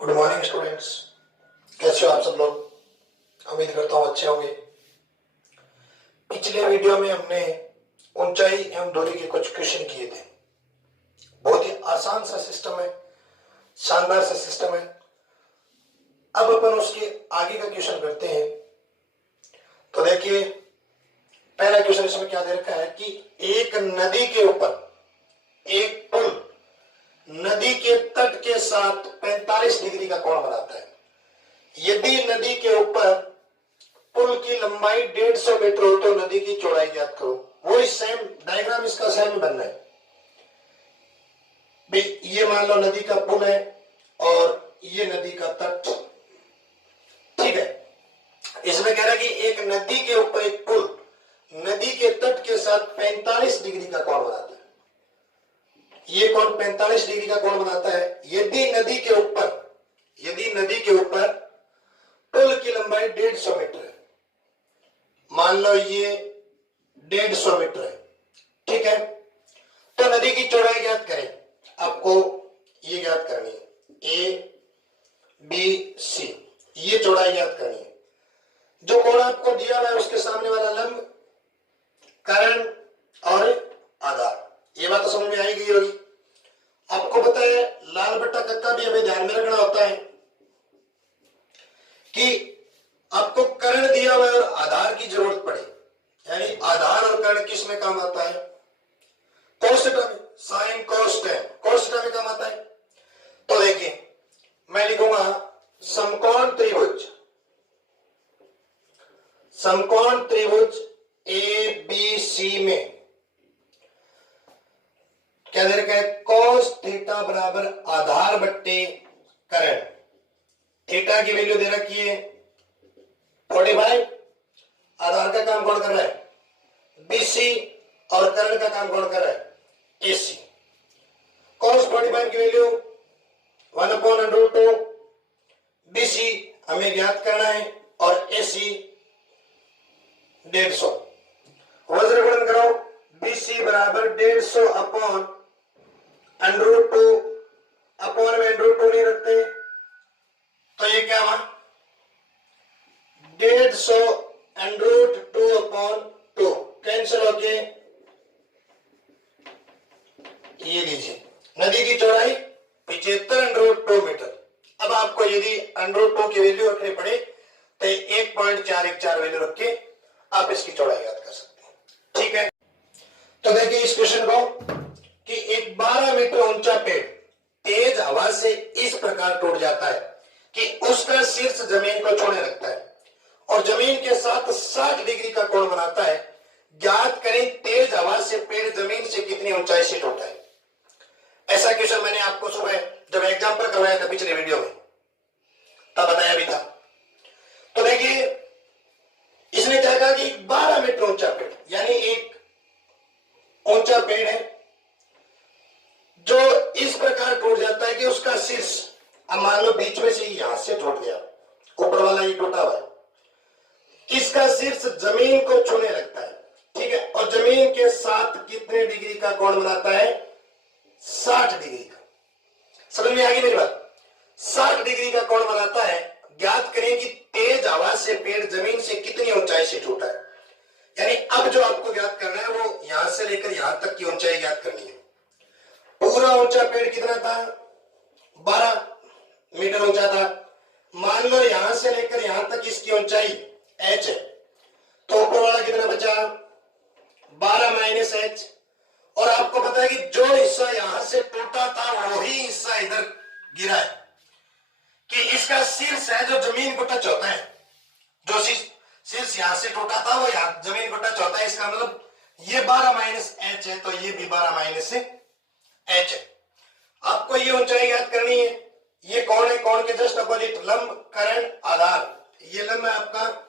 Good morning students. कैसे हो आप सब लोग? उम्मीद करता हूँ अच्छे होंगे। पिछले वीडियो में हमने ऊंचाई एवं दूरी के कुछ क्वेश्चन किए थे। बहुत ही आसान सा सिस्टम है, शानदार सा सिस्टम है। अब अपन उसके आगे का क्वेश्चन करते हैं। तो देखिए, पहला क्वेश्चन इसमें क्या दे रखा है कि एक नदी के ऊपर एक पुल नदी के तट के साथ 45 डिग्री का कोण बनाता है। यदि नदी के ऊपर पुल की लंबाई 150 मीटर हो तो नदी की चौड़ाई ज्ञात करो। वही सेम डायग्राम इसका सेम बनना है। ये मान लो नदी का पुल है और ये नदी का तट, ठीक है। इसमें कह रहा है कि एक नदी के ऊपर एक पुल नदी के तट के साथ 45 डिग्री का कोण बनाता है। ये कोण 45 डिग्री का कोण बनाता है यदि नदी के ऊपर पुल की लंबाई 150 मीटर है। मान लो ये 150 मीटर है, ठीक है। तो नदी की चौड़ाई ज्ञात करें। आपको ये ज्ञात करनी है, ए बी सी, ये चौड़ाई ज्ञात करनी है। जो कोण आपको दिया हुआ है उसके सामने वाला लंब, कर्ण और आधार। ये बात तो समझ में आई गई होगी। आपको पता है लाल बट्टा कक्का भी हमें ध्यान में रखना होता है कि आपको कर्ण दिया हुआ है और आधार की जरूरत पड़े, यानी आधार और कर्ण किस में काम आता है? कोस थीटा में, sine cos tan cos theta में काम आता है। तो देखिए, मैं लिखूंगा समकोण त्रिभुज ए बी सी में क्या दे रखा है? कोस थीटा बराबर आधार बट्टे कर्ण। थीटा की वैल्यू दे रखी है 45, आधार का काम कौन कर रहा है? बीसी, और कर्ण का काम कौन कर रहा है? एसी। कोस 45 की वैल्यू 1/√2, बीसी हमें ज्ञात करना है और एसी 150। वज्र गुणन करो, बीसी बराबर 150 अपॉन √2, अपॉन में √2 नहीं रखते तो ये क्या हुआ? 150 √2 अपॉन 2 कैंसिल होके ये लीजिए, नदी की चौड़ाई 75 √2 मीटर। अब आपको यदि √2 की वैल्यू रखनी पड़े तो 1.414 वैल्यू रख के आप इसकी चौड़ाई याद कर सकते हैं, ठीक है। तो देखिए इस क्वेश्चन को कि एक 12 मीटर ऊंचा पेड़ तेज हवा से इस प्रकार टूट जाता है कि उसका शीर्ष जमीन को छूने लगता है और जमीन के साथ 60 डिग्री का कोण बनाता है। ज्ञात करें तेज हवा से पेड़ जमीन से कितनी ऊंचाई से टूटा है। ऐसा क्वेश्चन मैंने आपको सुबह जब एग्जाम्पल करवाया था पिछले वीडियो में, तब बताया भी था। तो देखिए इसने क्या कहा कि 12 मीटर ऊंचा पेड़, यानी एक ऊंचा पेड़ है जो इस प्रकार टूट जाता है कि उसका शीर्ष, अब मान लो बीच में से यहां से टूट गया, ऊपर वाला ये टूटा हुआ है, इसका शीर्ष जमीन को छूने लगता है, ठीक है। और जमीन के साथ कितने डिग्री का कोण बनाता है? 60 डिग्री का। समझ में आ गई मेरी बात? 60 डिग्री का कोण बनाता है। ज्ञात करें कि तेज हवा से पेड़ जमीन से कितनी ऊंचाई से टूटा है। यानी अब जो आपको ज्ञात करना है वो यहां से लेकर यहां तक की ऊंचाई ज्ञात करनी है। पूरा ऊंचा पेड़ कितना था? 12 मीटर ऊंचा था। मान लो यहां से लेकर यहां तक इसकी ऊंचाई h है, तो ऊपर वाला कितना बचा? 12 - h। और आपको पता है कि जो हिस्सा यहां से टूटा था वही हिस्सा इधर गिरा है, कि इसका शीर्ष है जो जमीन को टच होता है। जो शीर्ष यहां से टूटा था वो यहां जमीन को टच होता है। इसका मतलब ये 12 - h है, तो ये भी 12 - h है। आपको ये ऊंचाई ज्ञात करनी है। ये कौन है? कौन के जस्ट अपोजिट लंब, कर्ण, आधार। ये लंब है आपका,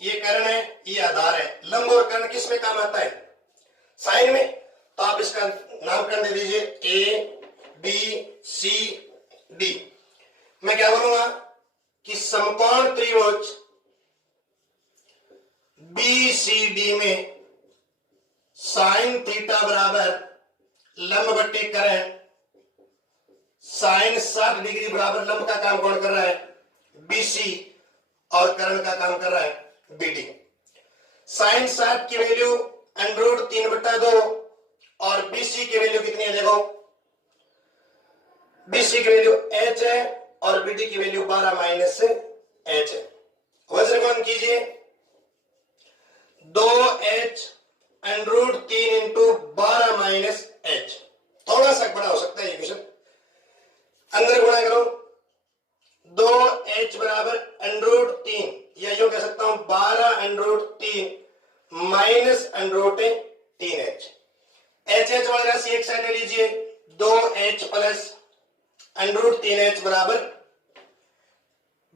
ये कर्ण है, ये आधार है। लंब और कर्ण किस में काम आता है? साइन में। तो आप इसका नामकरण दे दीजिए ए बी सी डी। मैं क्या बोलूंगा कि समकोण त्रिभुज बी सी डी में साइन थीटा बराबर लंब बट्टे कर्ण साइन 60 डिग्री बराबर लंब का काम कौन कर रहा है? बीसी, और कर्ण का काम कर रहा है बीडी। साइन 60 की वैल्यू √3/2 और बीसी की वैल्यू कितनी है? देखो बीसी की वैल्यू h है और बीडी की वैल्यू 12 माइनस h है। वज्र गुणन कीजिए, 2h √3 इंटू 12 माइनस h। थोड़ा सा बड़ा हो सकता है ये क्वेश्चन, अंदर गुणा करो, 2h बराबर √3, या यूं कह सकता हूं 12 √3 माइनस √3h। h वाली राशि एक साइड ले लीजिए, 2h प्लस √3h बराबर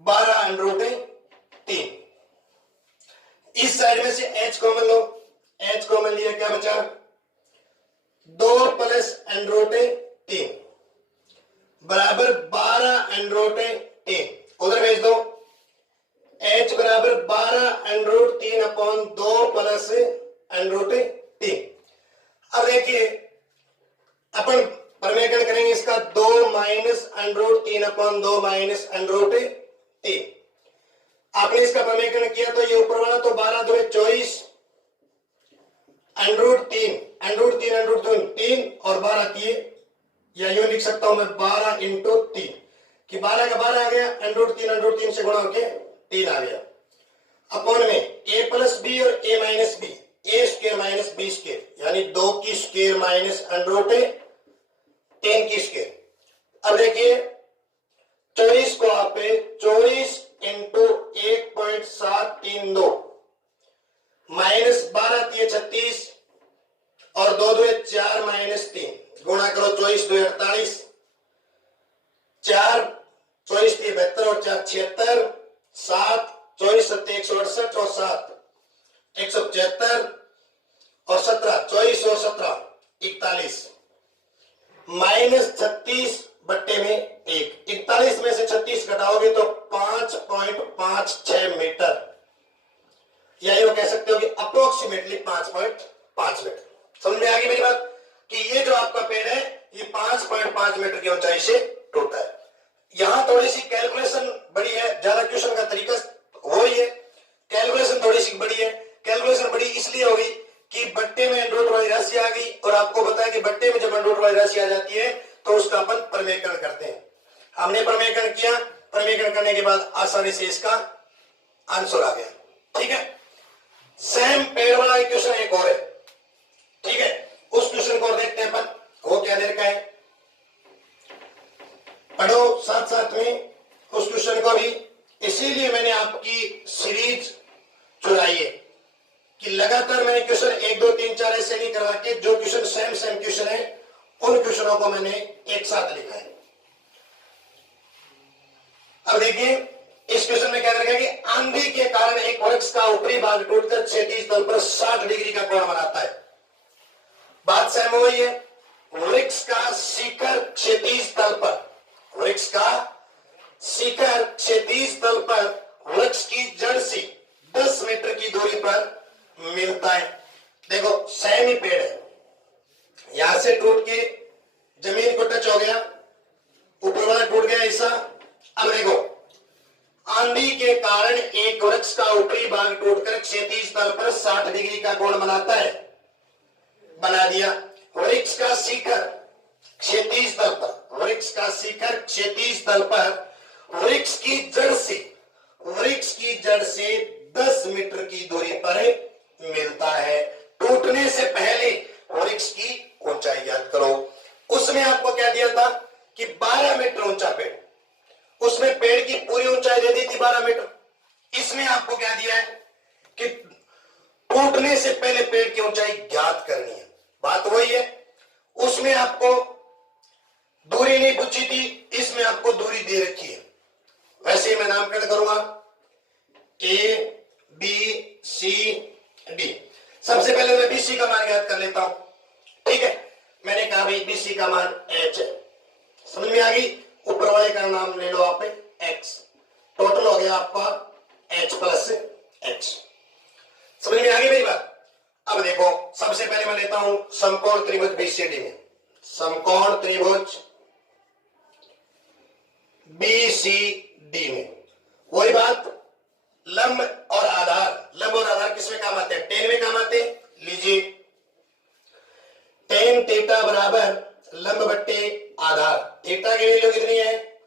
12 √3। इस साइड में से h कॉमन लो, h कॉमन लिया, क्या बचा? 2 प्लस √3 बराबर 12 √3, उधर भेज दो। h बराबर 12 √3/2 प्लस √3। अब देखिए अपन प्रमेयकरण करेंगे इसका, 2 माइनस √3/2 माइनस √3। आपने इसका प्रमेयकरण किया तो ये ऊपर वाला तो 12 2 24 √3 और 12 किए, या यूं लिख सकता हूं मैं 12 इंटू 3, कि 12 का 12 आ गया, √3 से गुणा होके 3 आ गया, अपॉन में a प्लस बी और a minus B, a square minus B square, यानी 2 की स्क्वायर माइनस √3 की स्क्वायर। अब देखिए 24 को आप 24 इंटू 1.732 माइनस 12 3 36 और 2 2 4 माइनस 3, गुणा करो, 24 2 48, 4 24 3 72 और 4 76, 7 24 7 168 और 7 175 और 17 24 और 17 41 माइनस 36 बट्टे में 1, 41 में से 36 घटाओगे तो 5.56 मीटर, या यूं कह सकते हो कि अप्रोक्सीमेटली 5.5 मीटर। समझ में आ गई मेरी बात, कि ये जो आपका पेड़ है ये 5.5 मीटर की ऊंचाई से टूटा है। यहां थोड़ी सी कैलकुलेशन बड़ी है, ज्यादा क्वेश्चन का तरीका वही है, कैलकुलेशन थोड़ी सी बड़ी है। कैलकुलेशन बड़ी इसलिए होगी कि बट्टे में अंडर रूट वाली राशि आ गई, और आपको बताया कि बट्टे में जब अंडर रूट वाली राशि आ जाती है तो उसका अपन प्रमेयकरण करते हैं। हमने प्रमेयकरण किया, प्रमेयकरण करने के बाद आसानी से इसका आंसर आ गया। ठीक है, सेम पेड़ वाला इक्वेशन एक और है, ठीक है, उस क्वेश्चन को और देखते हैं अपन, वो क्या दे रखा है, पढ़ो साथ साथ में उस क्वेश्चन को भी। इसीलिए मैंने आपकी सीरीज चुराई है कि लगातार मैंने क्वेश्चन 1 2 3 4 ऐसे नहीं करवा के, जो क्वेश्चन सेम क्वेश्चन है उन क्वेश्चनों को मैंने एक साथ लिखा है। अब देखिए इस क्वेश्चन में क्या रखा है कि आंधी के कारण एक वृक्ष का ऊपरी भाग टूटकर क्षैतिज तल पर 60 डिग्री का कोण बनाता है। बात सहम हुई है, वृक्ष का शिखर क्षैतिज तल पर, वृक्ष का शिखर क्षैतिज तल पर वृक्ष की जड़ से 10 मीटर की दूरी पर मिलता है। देखो सेम ही पेड़ है, यहां से टूट के जमीन को टच हो गया, ऊपर वाला टूट गया ऐसा। अब देखो आंधी के कारण एक वृक्ष का ऊपरी भाग टूटकर क्षैतिज तल पर 60 डिग्री का कोण बनाता है, बना दिया। वृक्ष का शिखर क्षैतिज तल पर, वृक्ष का शिखर क्षैतिज तल पर वृक्ष की जड़ से 10 मीटर की दूरी पर मिलता है। टूटने से पहले वृक्ष की ऊंचाई याद करो। उसमें आपको क्या दिया था कि 12 मीटर ऊंचा पेड़, उसमें पेड़ की पूरी ऊंचाई दे दी थी 12 मीटर। इसमें आपको क्या दिया है कि टूटने से पहले पेड़ की ऊंचाई ज्ञात करनी है। बात वही है, उसमें आपको दूरी नहीं पूछी थी, इसमें आपको दूरी दे रखी है। वैसे ही मैं नामकरण करूंगा ए बी सी डी। सबसे पहले मैं बीसी का मान याद कर लेता हूं, ठीक है। मैंने कहा भाई बीसी का मान एच है, समझ में आ गई। ऊपर वाले का नाम ले लो आप एक्स, टोटल हो गया आपका एच प्लस एच। समझ में आ गई मेरी बात। अब देखो सबसे पहले मैं लेता हूं समकोण त्रिभुज बीसीडी में, समकोण त्रिभुज बी सी डी में। वही बात लंब और आधार, लंब और आधार किसमें काम आते हैं? टेन में काम आते हैं। लीजिए टेन थीटा बराबर लंब बट्टे आधार। थीटा की वैल्यू कितनी है?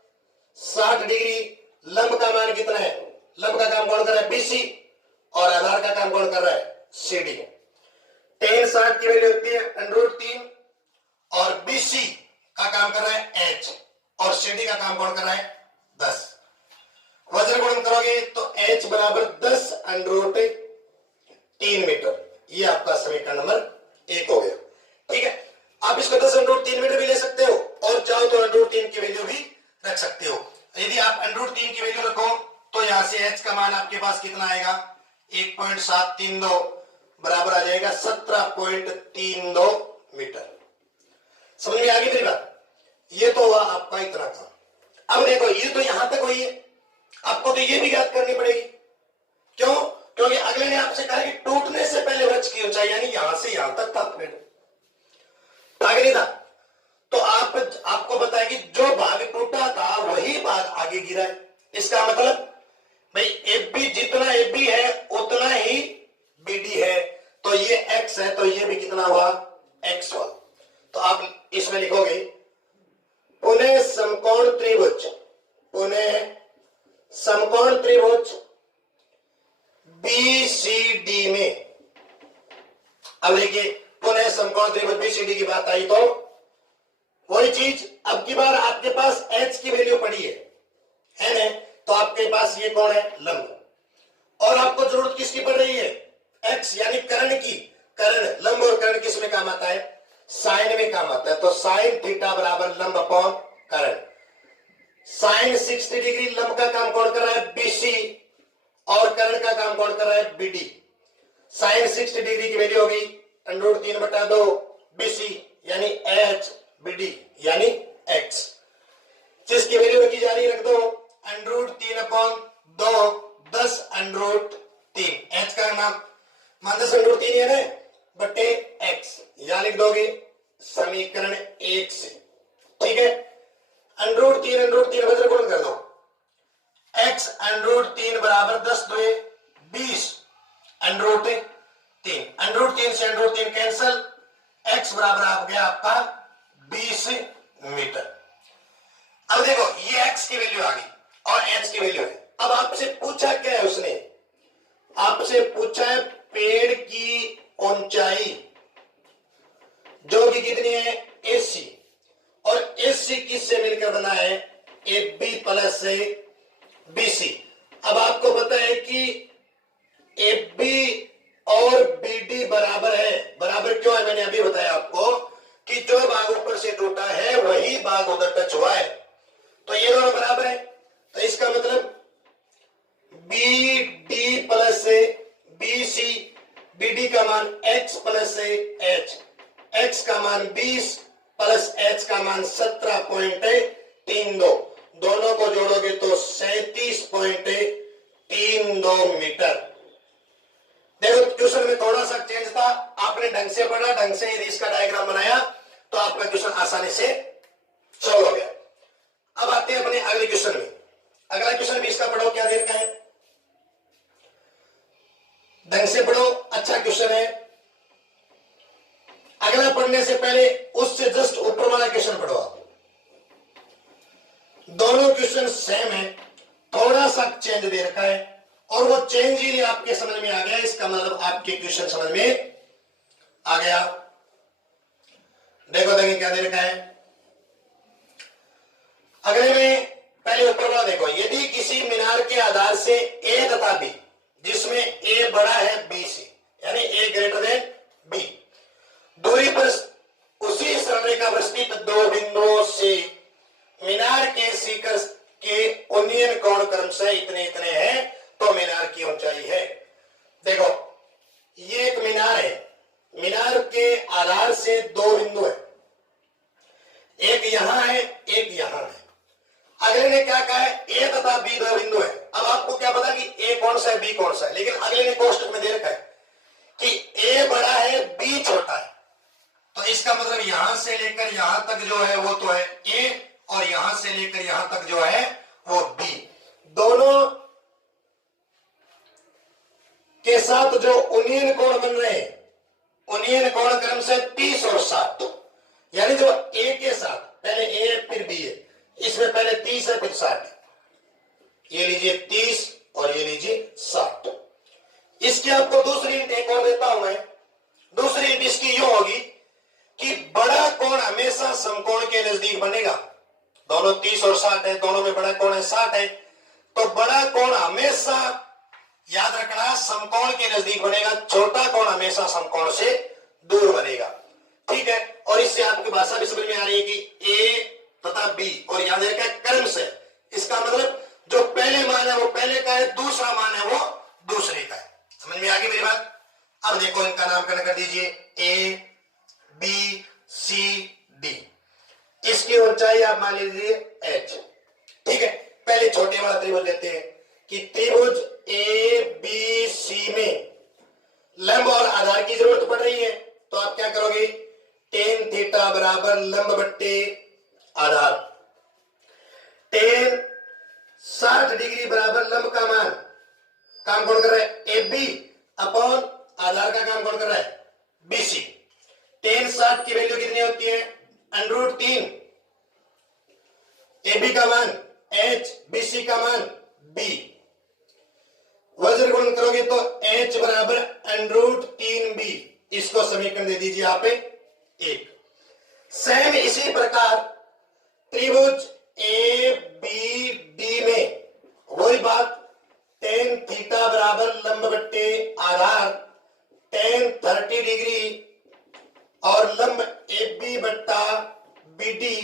60 डिग्री। लंब का मान कितना है? लंब का काम कौन कर रहा है? बीसी। और आधार का काम कौन कर रहा है? सीडी। टेन 60 की वैल्यू होती है √3 और बीसी का काम कर रहा है एच और सीडी का काम कौन कर रहा है? 10। वज्र गुणन करोगे तो h बराबर 10 √3 मीटर। ये आपका समीकरण नंबर 1 हो गया। ठीक है, आप इसको 10 √3 मीटर भी ले सकते हो और चाहो तो √3 की वैल्यू भी रख सकते हो। यदि आप √3 की वैल्यू रखो तो यहां से h का मान आपके पास कितना आएगा? 1.732 बराबर आ जाएगा 17.32 मीटर। समझ में आ गई मेरी बात? ये तो हुआ आपका इतना काम। अब देखो ये तो यहां तक हुई है, आपको तो ये भी याद करनी पड़ेगी। क्यों? क्योंकि अगले ने आपसे कहा कि टूटने से पहले वृक्ष की ऊंचाई यानी यहां से यहां तक था पेड़, आगे नहीं था। तो आपको बताया कि जो भाग टूटा था वही भाग आगे गिरा है। इसका मतलब भाई एफ बी जितना एफ बी है उतना ही बी डी है। तो ये एक्स है तो ये भी कितना हुआ? एक्स हुआ। तो आप इसमें लिखोगे पुनः समकोण त्रिभुज, पुनः समकोण त्रिभुज बीसीडी में। अब देखिए पुनः समकोण त्रिभुज बीसीडी की बात आई तो वही चीज, अब की बार आपके पास h की वैल्यू पड़ी है ना? तो आपके पास ये कौन है? लंब। और आपको जरूरत किसकी पड़ रही है? x यानी कर्ण की। कर्ण, लंब और कर्ण किस में काम आता है? साइन में काम आता है। तो साइन थीटा बराबर लंब अपॉन कर्ण। साइन 60 डिग्री लंब का काम कौन कर रहा है? बीसी। और कर्ण का काम कौन कर रहा है? बीडी। साइन 60 डिग्री की वैल्यू होगी √3/2 बीसी यानी एच, बीडी यानी एक्स। जिसकी वैल्यू रखी जा रही है रख दो √3/2 10 √3। एच का नाम मान 10 √3 है ना बटे एक्स, यहां लिख दोगे समीकरण 1 से। ठीक है, √3 वज्र गुणन कर दो। x √3 बराबर 10 2 20 √3। √3 से √3 कैंसल, x बराबर आ गया आपका 20 मीटर। अब देखो ये x की वैल्यू आ गई और h की वैल्यू है। अब आपसे पूछा क्या है? उसने आपसे पूछा है पेड़ की ऊंचाई जो कि कितनी है? AC। और AC किससे मिलकर बना है? AB प्लस से BC। अब आपको पता है कि AB और BD बराबर है। बराबर क्यों है? मैंने अभी बताया आपको कि जो भाग ऊपर से टूटा है वही भाग उधर टच हुआ है। तो ये दोनों बराबर है। तो इसका मतलब BD प्लस से BC, BD का मान x प्लस से h, x का मान 20 प्लस h का मान 17.32। दोनों को जोड़ोगे तो 37.32 मीटर। देखो क्वेश्चन में थोड़ा सा चेंज था, आपने ढंग से पढ़ा, ढंग से यदि इसका डायग्राम बनाया तो आपका क्वेश्चन आसानी से सॉल्व हो गया। अब आते हैं अपने अगले क्वेश्चन में। अगला क्वेश्चन भी इसका पढ़ो, क्या देर का है, ढंग से पढ़ो, अच्छा क्वेश्चन है। अगला पढ़ने से पहले उससे जस्ट ऊपर वाला क्वेश्चन पढ़ो आप। दोनों क्वेश्चन सेम है, थोड़ा सा चेंज दे रखा है और वो चेंज ही आपके समझ में आ गया, इसका मतलब आपके क्वेश्चन समझ में आ गया। देखो देखिए क्या दे रखा है अगले में। पहले ऊपर वाला देखो, यदि किसी मीनार के आधार से A तथा B, जिसमें A बड़ा है B से, यानी A ग्रेटर देन B, दूरी पर उसी सरलरेखा पर स्थित दो बिंदुओं से मीनार के शिखर के उन्नयन कोण क्रमशः इतने इतने हैं तो मीनार की ऊंचाई है। देखो ये एक मीनार है, मीनार के आधार से दो बिंदु है, एक यहां है एक यहां है। अगले ने क्या कहा है? A तथा B दो बिंदु है। अब आपको क्या पता कि A कौन सा है B कौन सा है, लेकिन अगले ने कोष्टक में दे रखा है कि A बड़ा है B छोटा है। तो इसका मतलब यहां से लेकर यहां तक जो है वो तो है A और यहां से लेकर यहां तक जो है वो बी, दोनों के साथ जो उन्नीन कोण बन रहे हैं, उन्नीन कोण क्रम से 30 और 60, यानी जो ए के साथ पहले ए है फिर बी है, इसमें पहले 30 है फिर 60 है, ये लीजिए 30 और ये लीजिए 60। इसकी आपको दूसरी इंट एक और देता हूं मैं। दूसरी इंट इसकी यूं होगी कि बड़ा कोण हमेशा समकोण के नजदीक बनेगा। दोनों 30 और 60 है, दोनों में बड़ा कोण है 60 है, तो बड़ा कोण हमेशा याद रखना समकोण के नजदीक बनेगा, छोटा कोण हमेशा समकोण से दूर बनेगा। ठीक है, और इससे आपकी भाषा भी समझ में आ रही है कि ए तथा बी, और याद रखा क्रम से, इसका मतलब जो पहले मान है वो पहले का है, दूसरा मान है वो दूसरे का है। समझ में आ गई मेरी बात? अब देखो इनका नामकरण कर दीजिए, ए बी सी डी। इसकी ऊंचाई आप मान लीजिए एच। ठीक है, पहले छोटे वाला त्रिभुज लेते हैं कि त्रिभुज ए बी सी में लंब और आधार की जरूरत पड़ रही है, तो आप क्या करोगे, टेन थीटा बराबर लंब बट्टे आधार, टेन 60 डिग्री बराबर लंब का मान, काम कौन कर रहा है, ए बी अपॉन आधार का काम कौन कर रहा है, बी सी। टेन 60 की वैल्यू कितनी होती है, √3, ए बी का मान h, बी सी का मान b, वज्र गुणन करोगे तो h बराबर √3b, इसको समीकरण दे दीजिए आप एक। सेम इसी प्रकार त्रिभुज ए बी डी में वही बात, टेन थीटा बराबर लंब बट्टे आधार, टेन 30 डिग्री और लंब ए बी बट्टा बी डी,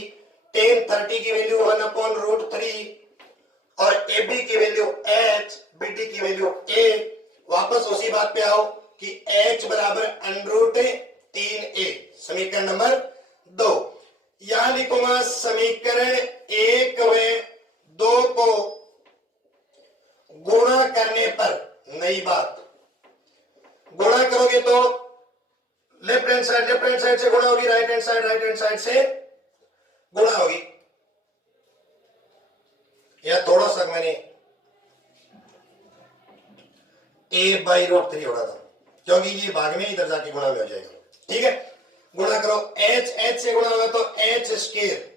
टेन 30 की वैल्यू 1/√3 और ए बी की वैल्यू h, बी डी की वैल्यू a। वापस उसी बात पे आओ कि h बराबर √3a, समीकरण नंबर 2। यहां लिखूंगा समीकरण 1 व 2 को गुणा करने पर, नई बात, गुणा करोगे तो लेफ्ट हैंड साइड से गुणा होगी, राइट हैंड साइड से गुणा होगी। या थोड़ा सा मैंने a/√3 होना था, क्योंकि ये भाग में इधर जाके गुणा में हो जाएगा। ठीक है, गुणा करो, h से गुणा होगा तो h स्क्वायर,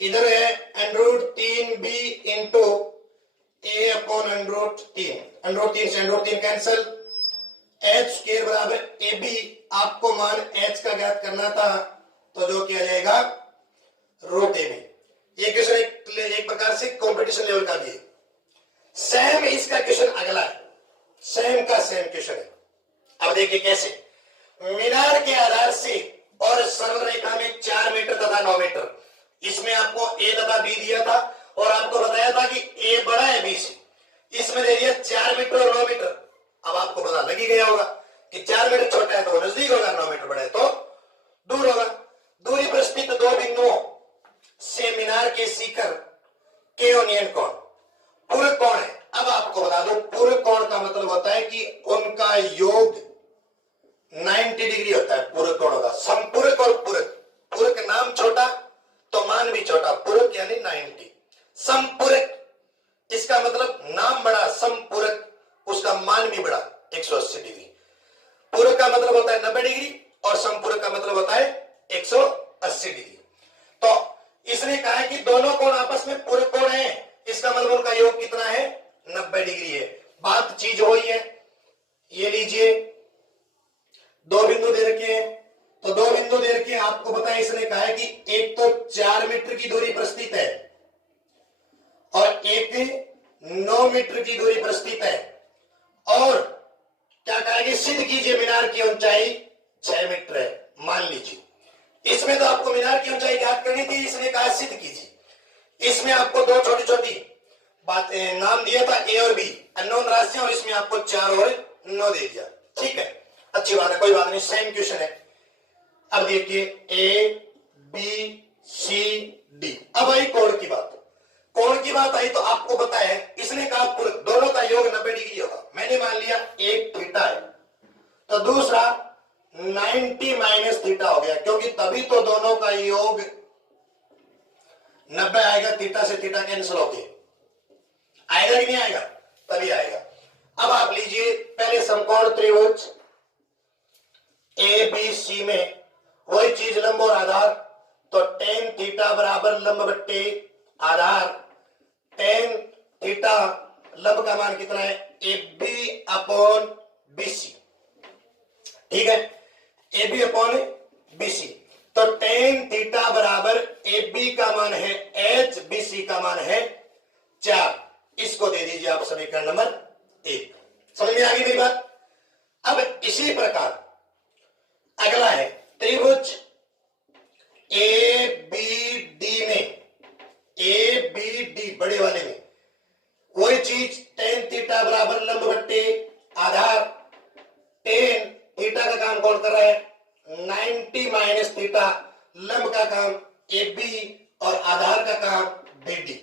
इधर है √3b इंटू a अपॉन √3, √3 से √3 कैंसिल, h स्क्वायर बराबर ab। आपको मान h का ज्ञात करना था, तो जो किया जाएगा √ab। ये क्वेश्चन एक प्रकार से कंपटीशन लेवल का भी है। सेम इसका क्वेश्चन अगला है, सेम का सेम क्वेश्चन है। अब देखिए कैसे, मीनार के आधार से और सरल रेखा में 4 मीटर तथा 9 मीटर, इसमें आपको ए तथा बी दिया था और आपको बताया था कि ए बड़ा है बी से, इसमें दे दिया 4 मीटर और 9 मीटर। अब आपको पता लग ही गया होगा कि 4 मीटर छोटा है तो वो नजदीक होगा, 9 मीटर बड़ा है तो दूर होगा। दूरी पर स्थित दो बिंदुओं से मीनार के शिखर के यूनियन कोण पूरक कोण है। अब आपको बता दो, पूरक कोण का मतलब होता है कि उनका योग 90 डिग्री होता है, पूरक कोण होगा। संपूरक और पूरक, पूरक नाम छोटा तो मान भी छोटा, पूरक यानी 90। संपूरक इसका मतलब नाम बड़ा, संपूरक उसका मान भी बड़ा 180 डिग्री। पूरक का मतलब होता है 90 डिग्री और संपूरक का मतलब होता है 180 डिग्री। तो इसने कहा है कि दोनों कोण आपस में पूरक कोण है, इसका मतलब उनका योग कितना है, 90 डिग्री है। बात चीज वही है। ये लीजिए दो बिंदु दे रखे हैं, तो दो बिंदु दे रखे हैं, आपको बताया इसने कहा है कि एक तो 4 मीटर की दूरी पर स्थित है और एक 9 मीटर की दूरी पर स्थित है। और क्या कहेंगे, सिद्ध कीजिए मीनार की ऊंचाई 6 मीटर है, मान लीजिए। इसमें तो आपको मीनार की ऊंचाई ज्ञात करनी थी, इसने कहा सिद्ध कीजिए। इसमें आपको दो छोटी छोटी बातें नाम दिया था, ए और बी अननोन राशियां, और इसमें आपको 4 और 9 दे दिया। ठीक है, अच्छी बात है, कोई बात नहीं, सेम क्वेश्चन है। अब देखिए ए बी सी डी। अब आई कोण की बात, कोण की बात आई तो आपको पता है इसने कहा दोनों का योग 90 डिग्री होगा। मैंने मान लिया एक थीटा है तो दूसरा 90 माइनस थीटा हो गया, क्योंकि तभी तो दोनों का योग 90 आएगा, थीटा से थीटा कैंसिल होके आएगा कि नहीं आएगा, तभी आएगा। अब आप लीजिए पहले समकोण त्रिभुज ए बी सी में वही चीज लंब और आधार, तो tan थीटा बराबर लंब बट्टे आधार, tan थीटा लंब का मान कितना है, A B upon B C. ठीक है, A B upon B C, तो tan थीटा बराबर ए बी का मान है एच, बी सी का मान है 4। इसको दे दीजिए आप समीकरण नंबर 1। समझ में आ गई मेरी बात। अब इसी प्रकार अगला है त्रिभुज ए बी डी में, ए बी डी बड़े वाले में वही चीज tan थीटा बराबर लंब बट्टे आधार, tan थीटा का काम कौन कर रहा है, 90 माइनस थीटा, लंब का काम ए बी और आधार का काम B D.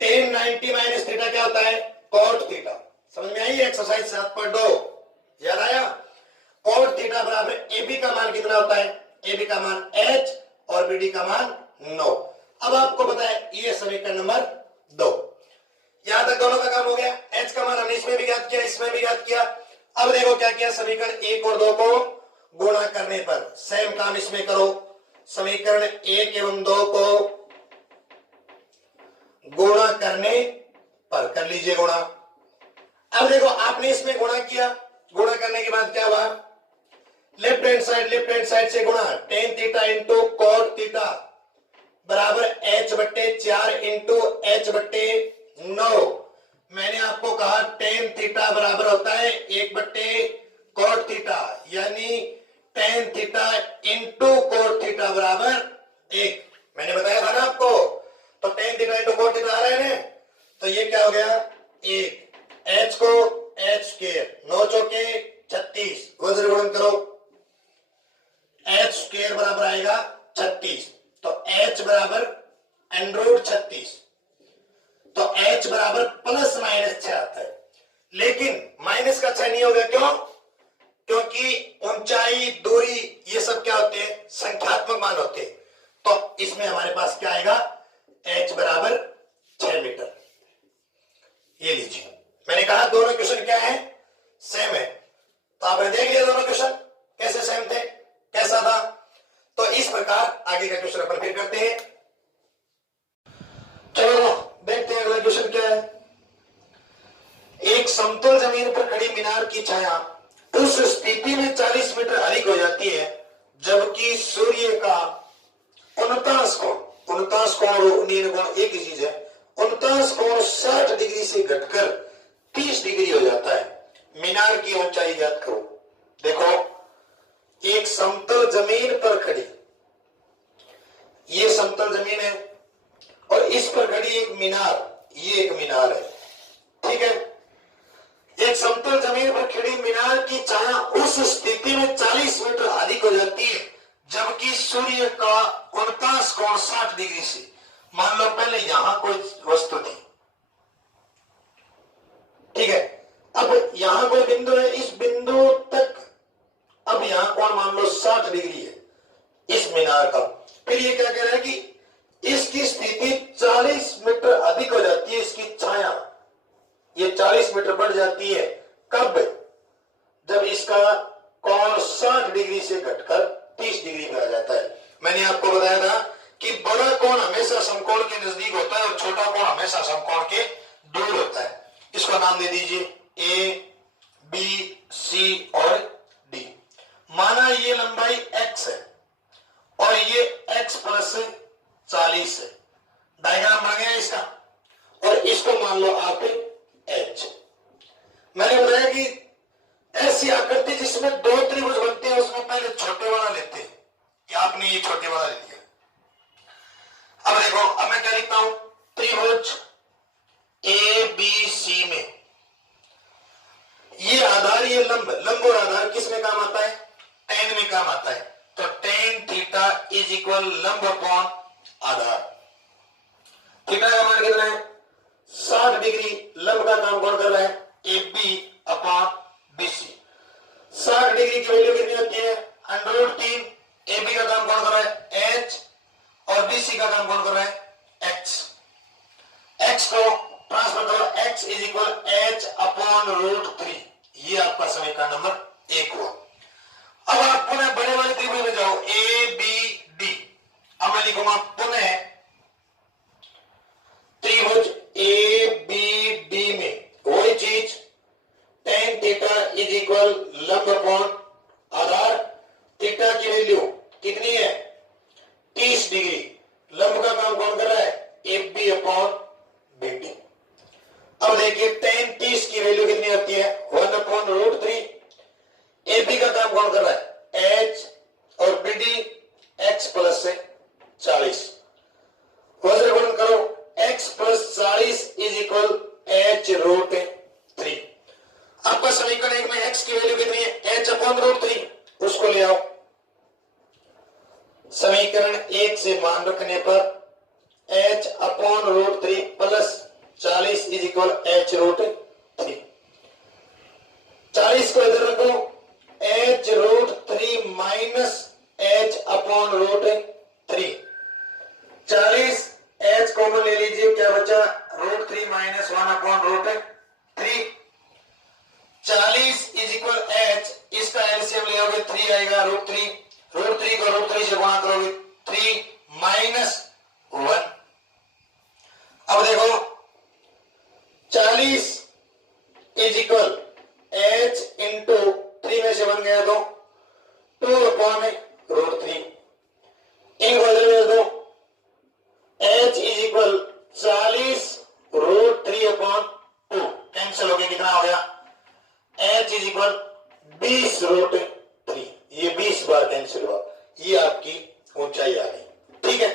tan 90 minus theta क्या होता है, cot थीटा। समझ में आई एक्सरसाइज 7.2, याद आया। cot थीटा बराबर ए बी का मान कितना होता है, ए बी का मान h और बी डी का मान 9। अब आपको पता है ये समीकरण नंबर 2। यहां तक दोनों का काम हो गया। h का मान हमने इसमें भी ज्ञात किया, इसमें भी ज्ञात किया। अब देखो क्या किया, समीकरण 1 और 2 को गुणा करने पर सेम काम इसमें करो। समीकरण 1 एवं 2 को गुणा करने पर कर लीजिए गुणा। अब देखो आपने इसमें गुणा किया, गुणा करने के बाद क्या हुआ, लेफ्ट हैंड साइड से गुणा, tan theta into cot theta बराबर h बट्टे 4 इंटू h बट्टे 9। मैंने आपको कहा tan थीटा बराबर होता है 1 बट्टे कॉट थीटा, यानी tan theta into cot theta बराबर 1। मैंने बताया था ना आपको, तो tan theta into cot theta आ रहे हैं, तो ये क्या हो गया 1, h को h स्क्वायर 9 चौके 36, वज्र गुणन करो, h स्क्वायर बराबर आएगा 36, तो h बराबर √ 36, तो h बराबर प्लस माइनस 6 आता है। लेकिन माइनस का 6 नहीं होगा, क्यों, क्योंकि ऊंचाई दूरी ये सब क्या होते हैं, संख्यात्मक मान होते हैं। तो इसमें हमारे पास क्या आएगा, h बराबर 6 मीटर। ये लीजिए, मैंने कहा दोनों क्वेश्चन क्या है, सेम है। तो आपने देख लिया दोनों क्वेश्चन कैसे सेम थे, कैसा था। तो इस प्रकार आगे का क्वेश्चन अपन फिर करते हैं। चलो देखते हैं अगला क्वेश्चन क्या है। एक समतल जमीन पर खड़ी मीनार की छाया उस स्थिति में 40 मीटर अधिक हो जाती है जबकि सूर्य का 49 कोण, 49 कोण और 49 कोण एक ही चीज है, 49 कोण 60 डिग्री से घटकर 30 डिग्री हो जाता है। मीनार की ऊंचाई ज्ञात करो। देखो एक समतल जमीन पर खड़ी, ये समतल जमीन है और इस पर खड़ी एक मीनार, ये एक मीनार है, ठीक है। एक समतल जमीन पर खड़ी मीनार की छाया उस स्थिति में 40 मीटर अधिक हो जाती है जबकि सूर्य का 49 कोण 60 डिग्री से। मान लो पहले यहां कोई वस्तु थी, ठीक है, अब यहां कोई बिंदु है, इस बिंदु तक अब यहां कोण मान लो 60 डिग्री है इस मीनार का। फिर ये क्या कह रहा है कि इसकी स्थिति 40 मीटर अधिक हो जाती है, इसकी छाया ये 40 मीटर बढ़ जाती है। कब, जब इसका कोण 60 डिग्री से घटकर 30 डिग्री में आ जाता है। मैंने आपको बताया था कि बड़ा कोण हमेशा समकोण के नजदीक होता है और छोटा कोण हमेशा समकोण के दूर होता है। इसका नाम दे दीजिए ए, बी, सी और डी। माना ये लंबाई x है और ये x प्लस 40 है, डायग्राम बन गया इसका, और इसको मान लो आप h। मैंने बताया कि ऐसी आकृति जिसमें दो त्रिभुज बनते हैं उसमें पहले छोटे वाला लेते हैं, कि आपने ये छोटे वाला ले लिया। अब देखो, अब मैं क्या लिखता हूं, त्रिभुज ए बी सी में ये आधार, ये लंब, लंब और आधार किस में काम आता है, tan में काम आता है। तो tan थीटा इज इक्वल लंब अपॉन आधार। थीटा का मान कितना है 60 डिग्री, लंब का काम कौन कर रहा है, A B upon B C. 60 degree की वैल्यू कितनी होती है, √3। ए बी का काम कौन कर रहा है h और बी सी का काम कौन कर रहा है वैल्यू कितनी है 30 डिग्री, लंब का काम कौन कर रहा है एफ बी अपॉन बीटी। अब देखिए tan 30 की वैल्यू कितनी होती है 1/√3। ए बी का काम कौन कर रहा है h और बी डी x प्लस से 40। वज्र गुणन करो x plus 40 is equal h√3। आपका समीकरण एक में x की वैल्यू कितनी है h/√3, उसको ले आओ। समीकरण एक से मान रखने पर h/√3 plus 40 is equal h√3। 40 को इधर रखो h√3 minus h/√3। 40 h common ले लीजिए, क्या बचा √3 माइनस 1/√3। 40 इज इक्वल h, इसका एलसीएम ले आओगे 3 आएगा √3 को √3 से गुणा करोगे 3 माइनस 1। अब देखो 40 इज इक्वल h इंटू 3 में से 1 गया तो 2/√3। इन बदल में दो h इज इक्वल 40 √3/2 कैंसिल हो गया, कितना हो गया h इज इक्वल 20√3। ये 20 बार कैंसिल हुआ, ये आपकी ऊंचाई आ गई। ठीक है,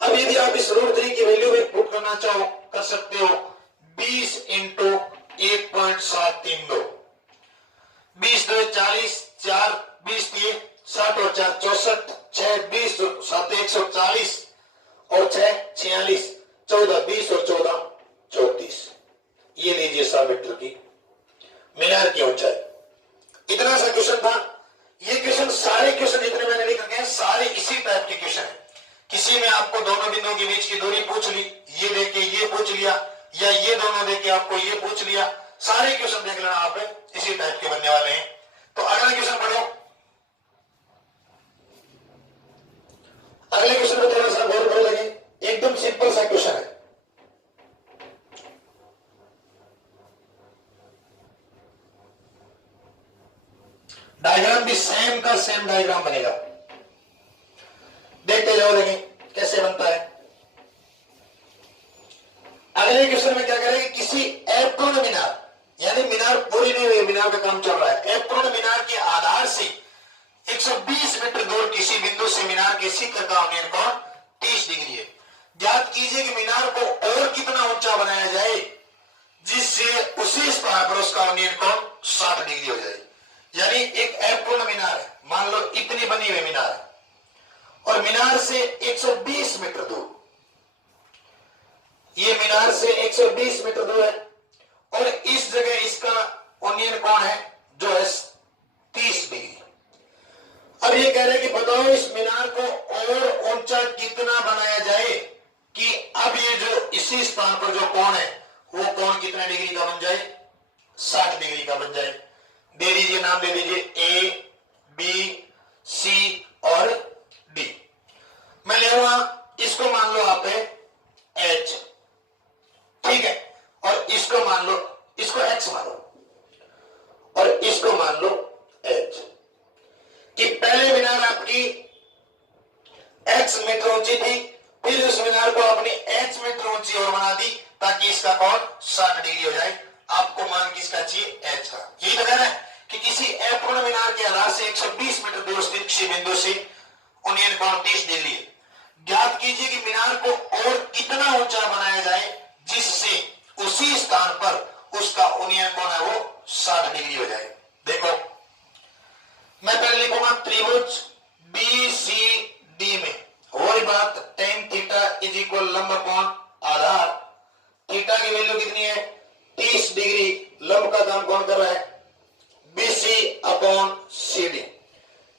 अब यदि आप इस √3 की वैल्यू में पुट करना चाहो कर सकते हो 20 इंटू 1.732। 20 2 40, 4 20 दिए 60 और 4 64, 6 20 7 140 और 6 46, 14 20 और 14 34। ये लीजिए 100 मीटर की मीनार की ऊंचाई। इतना सा क्वेश्चन था। ये क्वेश्चन सारे क्वेश्चन जितने मैंने लिख रखे हैं सारे इसी टाइप के क्वेश्चन है। किसी में आपको दोनों बिंदुओं के बीच की दूरी पूछ ली, ये देके ये पूछ लिया, या ये दोनों देके आपको ये पूछ लिया, सारे क्वेश्चन देख लेना आप इसी टाइप के बनने वाले हैं। तो अगला क्वेश्चन पढ़ो। अगले क्वेश्चन में थोड़ा सा गौर करो, लगे एकदम सिंपल सा क्वेश्चन है। डायग्राम भी सेम का सेम डायग्राम बनेगा, देखते जाओ देखें कैसे बनता है। अगले क्वेश्चन में क्या करेंगे, किसी अपूर्ण मीनार, यानी मीनार पूरी नहीं हुई, मीनार का काम चल रहा है, अपूर्ण मीनार के आधार से 120 मीटर दूर किसी बिंदु से मीनार के शिखर का उन्नयन कोण 30 डिग्री है। ज्ञात कीजिए कि मीनार को और कितना ऊंचा बनाया जाए जिससे उसी स्थान पर उसका उन्नयन कोण 60 डिग्री हो जाए। यानी एक अपूर्ण मीनार है, मान लो इतनी बनी हुई मीनार है और मीनार से 120 मीटर दूर, ये मीनार से 120 मीटर दूर है और इस जगह इसका उन्नयन कोण है जो है 30 डिग्री। अब ये कह रहे हैं कि बताओ इस मीनार को और ऊंचा कितना बनाया जाए कि अब ये जो इसी स्थान पर जो कोण है वो कोण कितने डिग्री का बन जाए 60 डिग्री का बन जाए। दे दीजिए, नाम दे दीजिए ए बी सी और डी। मैं ले लूंगा, इसको मान लो आप एच, ठीक है, और इसको मान लो, इसको एक्स मानो और इसको मान लो एच। कि पहले मीनार आपकी एक्स मीटर ऊंची थी, फिर उस मीनार को आपने एच मीटर ऊंची और बना दी ताकि इसका कोण 60 डिग्री हो जाए। आपको मान किसका चाहिए एच का। यही तो कहना है कि किसी अपूर्ण मीनार के आधार से 120 मीटर दूर स्थित किसी बिंदु से उन्नयन कोण 30 डिग्री है। ज्ञात कीजिए कि मीनार को और कितना ऊंचा बनाया जाए जिससे उसी स्थान पर उसका उन्नयन कोण है वो 60 डिग्री हो जाए। देखो मैं पहले लिखूंगा त्रिभुज बी सी डी में वही बात tan थीटा इज इक्वल लंब कोण आधार, थीटा की वैल्यू कितनी है 30 डिग्री, लंब का काम कौन कर रहा है BC अपॉन CD।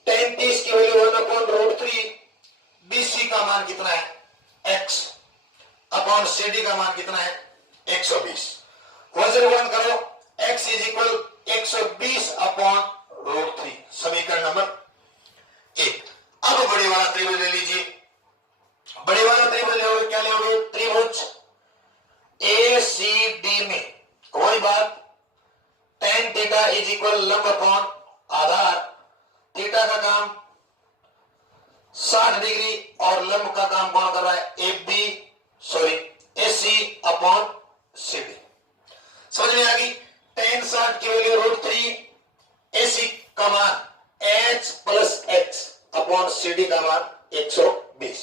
tan 30 की वैल्यू 1/√3, BC का मान कितना है x अपॉन CD का मान कितना है 120। वजन गुणन करो x इज इक्वल 120 अपॉन √3, समीकरण नंबर 1। अब बड़े वाला त्रिभुज ले लीजिए। बड़े वाला त्रिभुज लोगे, क्या लोगे त्रिभुज ACD में वही बात tan थीटा इज इक्वल लंब अपॉन आधार, थीटा का काम 60 डिग्री और लंब का काम कौन कर रहा है? AC upon CD। समझ में आ गई? tan 60 की वैल्यू √3, AC का मान H plus X upon CD का मान 120।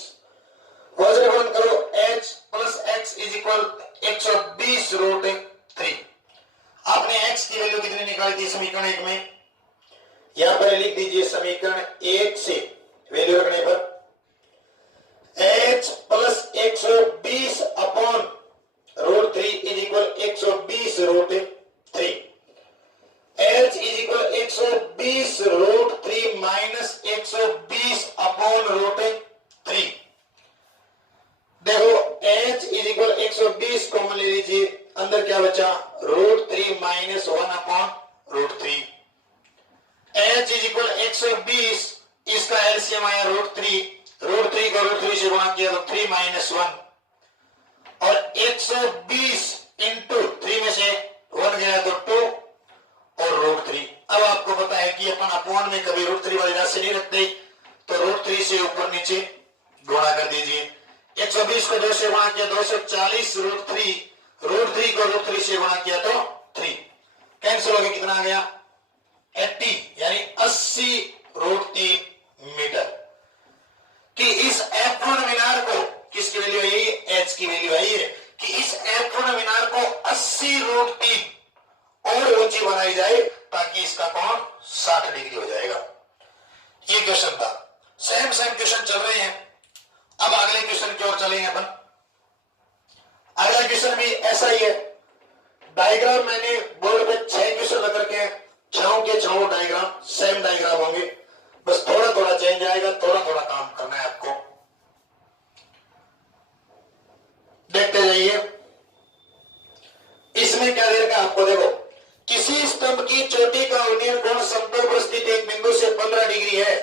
वज्रगुणन करो, H plus X is equal 120 √3। आपने X की वैल्यू कितनी निकाली थी समीकरण 1 में? यहां पर लिख दीजिए समीकरण 1 से वैल्यू रखने पर H plus 120 upon √3 is equal 120 √3। H is equal 120 √3 minus 120 upon √3। देखो H इज इक्वल 120 कॉमन ले लीजिए, अंदर क्या बचा? √3 minus 1 upon √3। H is equal 120, इसका एलसीएम आया √3 को √3 से गुणा किया तो 3 माइनस 1 और 120 इंटू 3 में से 1 गया तो 2 और √3। अब आपको पता है कि अपन अपॉन में कभी √3 वाली राशि नहीं रखते, तो √3 से ऊपर नीचे गुणा कर दीजिए। 120 को 2 से गुणा किया 240 √3 को √3 से गुणा किया तो 3 कैंसिल हो गया, कितना आ गया? 80 यानी 80 √3 मीटर। कि इस F1 मीनार को किसकी वैल्यू आई है? H की वैल्यू आई है कि इस F1 मीनार को 80 √3 और ऊंची बनाई जाए ताकि इसका कोण 60 डिग्री हो जाएगा। ये क्वेश्चन था। सेम क्वेश्चन चल रहे हैं। अब अगले क्वेश्चन की ओर चलेंगे अपन। अगला क्वेश्चन भी ऐसा ही है। डायग्राम मैंने बोर्ड पे 6 क्वेश्चन रख रखे हैं, 6 के 6 डायग्राम सेम डायग्राम होंगे, बस थोड़ा थोड़ा चेंज आएगा, थोड़ा थोड़ा काम करना है आपको। देखते जाइए इसमें क्या दे रखा आपको। देखो, किसी स्तंभ की चोटी का उन्नयन कोण समतल पर स्थित एक बिंदु से 15 डिग्री है।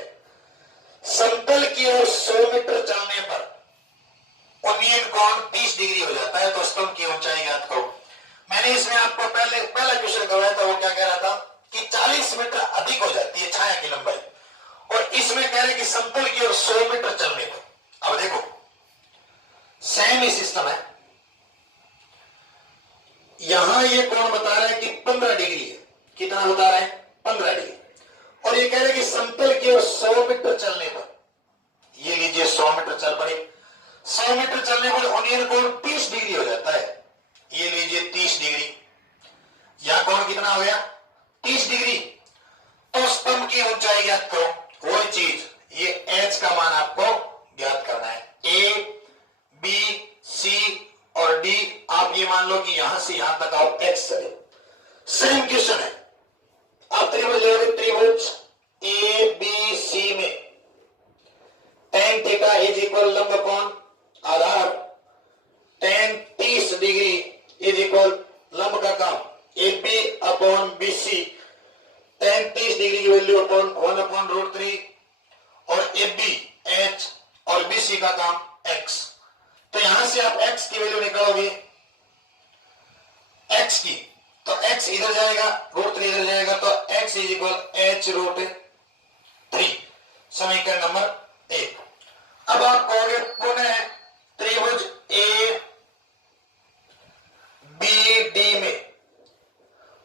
समतल की ओर 100 मीटर चलने पर उन्नयन कोण 30 डिग्री हो जाता है, तो स्तंभ की ऊंचाई ज्ञात करो। मैंने इसमें आपको पहला क्वेश्चन करवाया था, वो क्या कह रहा था कि 40 मीटर अधिक हो जाती है छाया की लंबाई, और इसमें कह रहे हैं कि समतल की ओर 100 मीटर चलने पर। अब देखो सेम ही सिस्टम है। यहां ये कोण बता रहा है कि 15 डिग्री है। कितना बता रहा है? 15 डिग्री। और ये कह रहे हैं कि समतल की ओर 100 मीटर चलने पर, ये लीजिए 100 मीटर चल पड़े, 100 मीटर चलने पर उन्नयन कोण 30 डिग्री हो जाता है। ये लीजिए 30 डिग्री। यहां कोण कितना हो गया? 30 डिग्री। तो स्तंभ की ऊंचाई ज्ञात करो। वही चीज, ये H का मान आपको ज्ञात करना है। A, B, C और D, आप ये मान लो कि यहां से यहां तक आप X करें। सेम क्वेश्चन है। आप त्रिभुज लोगे, त्रिभुज ABC में tan थीटा इज इक्वल लंब upon Aadhaar, tan 30 degree is equal लंब का काम AB upon BC, tan 30 degree की वैल्यू अपॉन 1 अपॉन √3 और AB H और BC का काम X। तो यहां से आप X की वैल्यू निकालोगे, X की, तो X इधर जाएगा, √3 इधर जाएगा, तो X इज इक्वल H √3। समीकरण नंबर 1। अब आप कहोगे पुनः त्रिभुज ABD में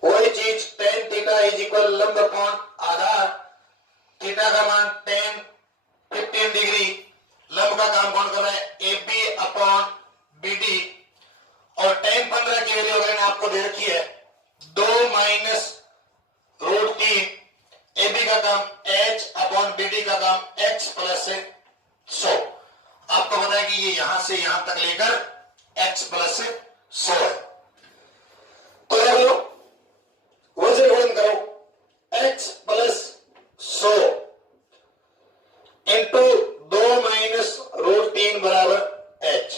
वही चीज, tan थीटा इज इक्वल लंब अपॉन आधार, थीटा का मान tan 15 डिग्री, लंब का काम कौन कर रहा है? AB अपॉन BD, और tan 15 की वैल्यू अगर आपको दे रखी है 2 माइनस √3, AB का काम H अपॉन BD का काम X प्लस 100। आपको पता है कि ये यहां से यहां तक लेकर X प्लस 100 है। तो देखो वज्र गुणन करो, X प्लस 100 इंटू 2 माइनस √3 बराबर H।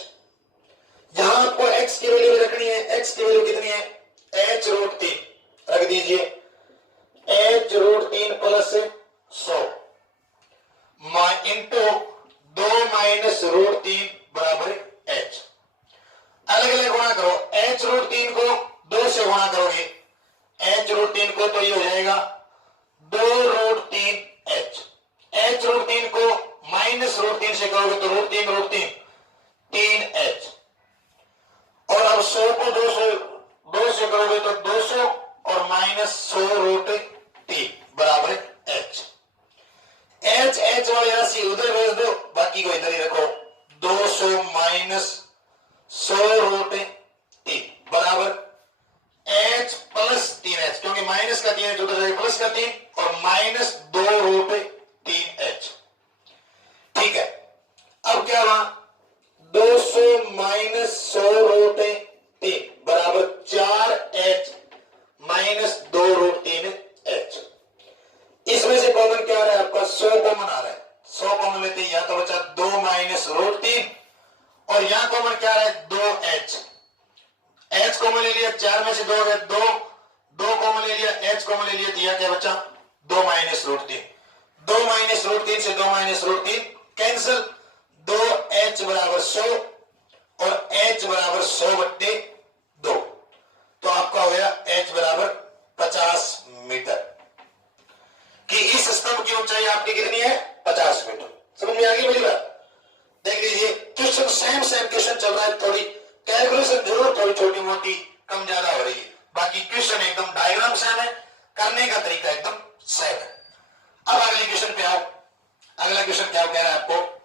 यहां आपको X की वैल्यू रखनी है। X की वैल्यू कितनी है? H √3 रख दीजिए, H √3 प्लस 100 इंटू 2 माइनस √3 बराबर H। अलग अलग गुणा करो। H √3 को 2 से गुणा करोगे, H √3 को, तो ये हो जाएगा 2 √3 H। H √3 को माइनस से करोगे तो रूट तीन 3h। और अब 100 को 2 से करोगे तो 200 और माइनस 100 रूट 3 बराबर h। h वाली राशि उधर भेज दो, बाकी को इधर ही रखो। 200 माइनस 100 रूट 3 बराबर h प्लस 3h, क्योंकि माइनस का 3h उधर जाएगा प्लस का 3 और माइनस 2 रूट 3h। ठीक है, अब क्या हुआ 200 माइनस 100 रूट 3 बराबर 4h माइनस 2 रूट 3h। इसमें से कॉमन क्या आ रहा है आपका 100 कॉमन आ रहा है। 100 कॉमन लेते हैं, या तो बचा 2 माइनस रूट 3 और यहां कॉमन क्या आ रहा है 2h। h कॉमन ले लिया, 4 में से 2 गए 2 कॉमन ले लिया, h कॉमन ले लिया, तो यहां क्या बचा 2 माइनस रूट 3। 2 माइनस रूट 3 से 2 माइनस रूट 3 कैंसिल, 2h बराबर 100 और h बराबर 100 बट्टे 2, तो आपका हो गया h बराबर 50 मीटर। कि इस स्तंभ की ऊंचाई आपकी कितनी है 50 मीटर। समझ में आ गई मेरी बात? देख लीजिए क्वेश्चन सेम क्वेश्चन चल रहा है, थोड़ी कैलकुलेशन जरूर थोड़ी छोटी मोटी कम ज्यादा हो रही है, बाकी क्वेश्चन एकदम डायग्राम सेम है, करने का तरीका एकदम सेम है। अब अगले क्वेश्चन पे आओ। अगला क्वेश्चन क्या कह रहा है आपको,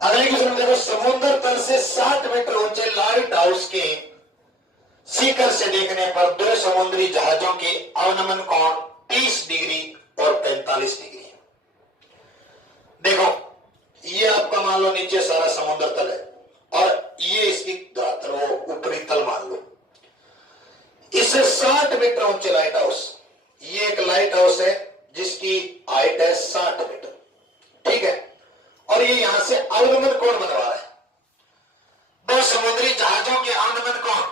अगले क्वेश्चन में देखो, समुद्र तल से 60 मीटर ऊंचे लाइट हाउस के शिखर से देखने पर दो समुद्री जहाजों के अवनमन कोण 30 डिग्री और 45 डिग्री है। देखो ये आपका मान लो नीचे सारा समुद्र तल है और ये इसकी धरातल वो ऊपरी तल मान लो। इससे 60 मीटर ऊंचे लाइट हाउस, ये एक लाइट हाउस है जिसकी हाइट है 60 मीटर, ठीक है, और ये यहां से अवनमन कोण बनवा रहा है। दो समुद्री जहाजों के अवनमन कोण,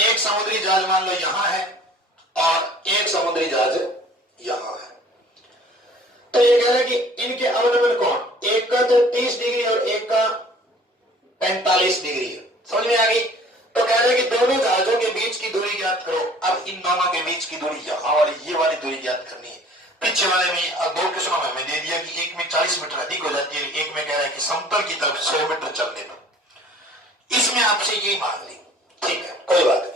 एक समुद्री जहाज मान लो यहां है और एक समुद्री जहाज यहां है, तो ये कह रहा है कि इनके अवनमन कोण एक का तो 30 डिग्री और एक का 45 डिग्री है। समझ में आ गई? तो कह रहे हैं कि दोनों जहाजों के बीच की दूरी ज्ञात करो। अब इन दोनों के बीच की दूरी यहां वाली ये वाली दूरी ज्ञात करनी है। पीछे वाले में अब 2 क्वेश्चनों में हमें दे दिया कि एक में 40 मीटर अधिक हो जाती है, एक में कह रहा है कि समतल की तरफ 100 मीटर चलने पर। इसमें आपसे यही मांग ली, ठीक है, कोई बात नहीं।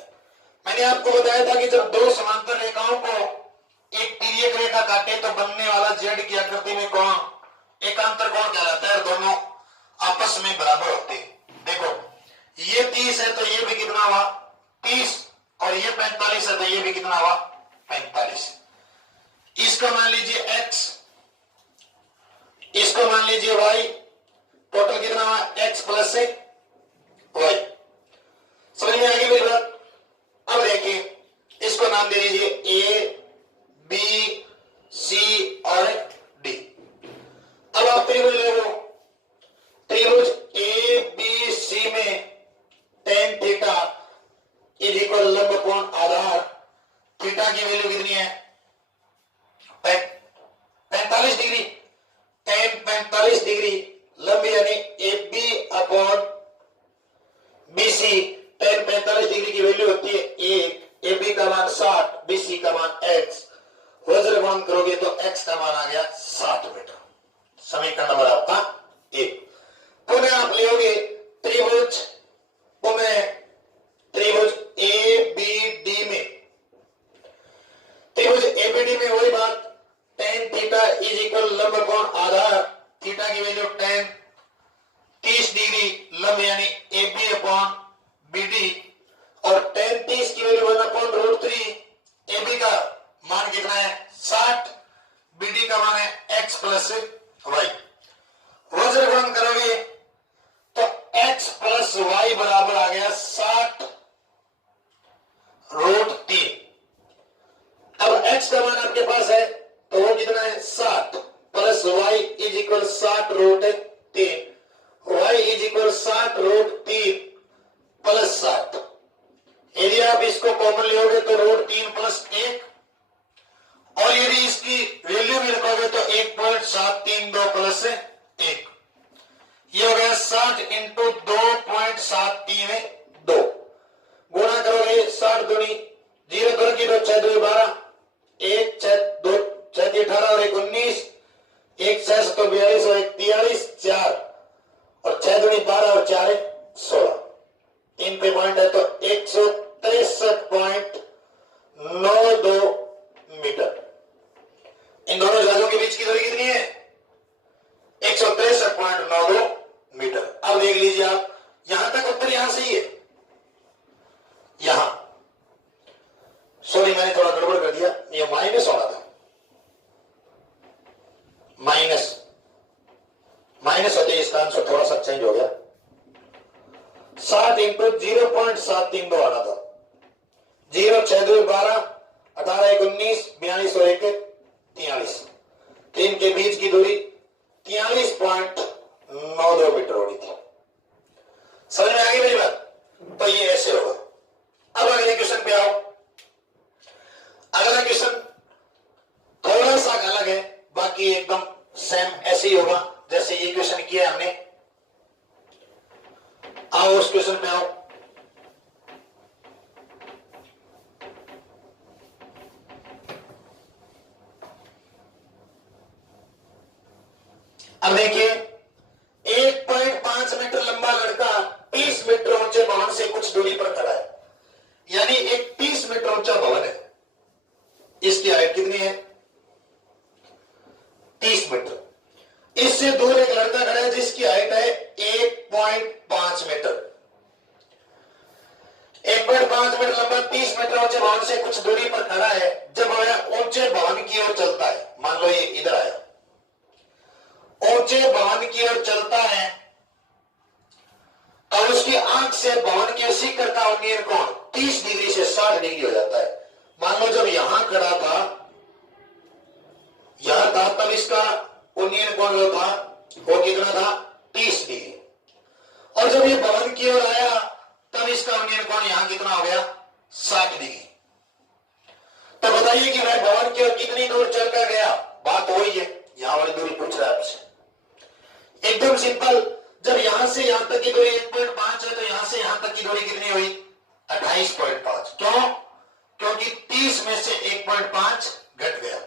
मैंने आपको बताया था कि जब दो समांतर रेखाओं को एक तिर्यक रेखा काटे तो बनने वाला जेड की आकृति में कोण एकांतर कोण कहलाता है, दोनों आपस में बराबर होते हैं। देखो ये 30 है तो ये भी कितना हुआ 30, और ये 45 है तो ये भी कितना हुआ 45। इसको मान लीजिए x, इसको मान लीजिए y, टोटल कितना हुआ x प्लस से y। समझ में आ गई मेरी बात? अब देखिए इसको नाम दे दीजिए a b c और d। अब आप त्रिभुज ले लो, त्रिभुज a b c में tan थीटा इज इक्वल लंब कोण आधार, थीटा की वैल्यू कितनी है 45 डिग्री, tan 45 डिग्री, लंब यानी A B upon B C. tan 45 degree की वैल्यू होती है 1, ए बी का मान 60, बी सी का मान x, वज्र गुणन करोगे तो x का मान आ गया 60 मीटर। समीकरण नंबर आपका 1। पुनः आप लेोगे त्रिभुज, पुनः त्रिभुज ए बी डी में, त्रिभुज एबीडी में वही बात, tan थीटा इज इक्वल लंब कोण आधार, थीटा की वैल्यू tan 30 डिग्री, लंब यानी A B upon B D, और tan 30 की वैल्यू 1/√3, ए बी का मान कितना है 60, बी डी का मान है x प्लस वाई। वज्र गुणन करोगे तो x प्लस वाई बराबर आ गया 60√3। अब x का मान आपके पास है तो वो कितना है 60 plus Y is equal 60√3, Y is equal 60√3 plus 60। यदि आप इसको कॉमन लोगे तो √3 प्लस 1, और ये 2.732 प्लस 1, ये हो गया 60 इंटू 2.732, गुणा करोगे 60 दूनी 0 करोगे तो 6 2 12, 1 6 2 6 18 और 1 19, 1 6 तो 42 और 1 43, 4 और 6 दूनी 12 और 4 16, 3 पे पॉइंट है तो 163.92 मीटर। इन दोनों जहाजों के बीच की दूरी कितनी है? 163.92 मीटर। अब देख लीजिए आप, यहां तक उत्तर यहां सही है, यहां सॉरी मैंने थोड़ा गड़बड़ कर दिया, ये माइनस होना था, माइनस होते इसका आंसर थोड़ा सा चेंज हो गया। 7 इंटू 0.732 आना था, 0 6 2 12, 18 1 19, 42 और 1 43, तो इनके बीच की दूरी 43.92 मीटर होनी थी। समझ में आ गई मेरी बात? तो ये ऐसे होगा। अब अगले क्वेश्चन पे आओ। अगला क्वेश्चन थोड़ा सा अलग है, बाकी एकदम सेम ऐसे ही होगा जैसे ये क्वेश्चन किया हमने। आओ उस क्वेश्चन पे आओ। अब देखिए 1.5 मीटर लंबा लड़का 30 मीटर ऊंचे भवन से कुछ दूरी पर खड़ा है, यानी एक 30 मीटर ऊंचा भवन है, इसकी हाइट कितनी है? 30 मीटर। इससे दूर एक लड़का खड़ा है जिसकी हाइट है 1.5 मीटर। 1.5 मीटर लंबा 30 मीटर ऊंचे भवन से कुछ दूरी पर खड़ा है। जब वह ऊंचे भवन की ओर चलता है, मान लो ये इधर आया, ऊंचे भवन की ओर चलता है, और उसकी आंख से भवन के शिखर का उन्नयन कोण 30 डिग्री से 60 डिग्री हो जाता है। मान लो जब यहां खड़ा था, यहां था, तब इसका उन्नयन कोण जो था वो कितना था? 30 डिग्री। और जब ये भवन की ओर आया तब इसका उन्नयन कोण यहां कितना हो गया? 60 डिग्री। तो बताइए कि वह भवन की ओर कितनी दूर चलकर गया? बात वही है, यहां वाली दूरी पूछ रहा है आपसे, एकदम सिंपल। जब यहां से यहां तक की दूरी 1.5 है तो यहां से यहां तक की दूरी कितनी हुई? 28.5। क्यों? क्योंकि 30 में से 1.5 घट गया।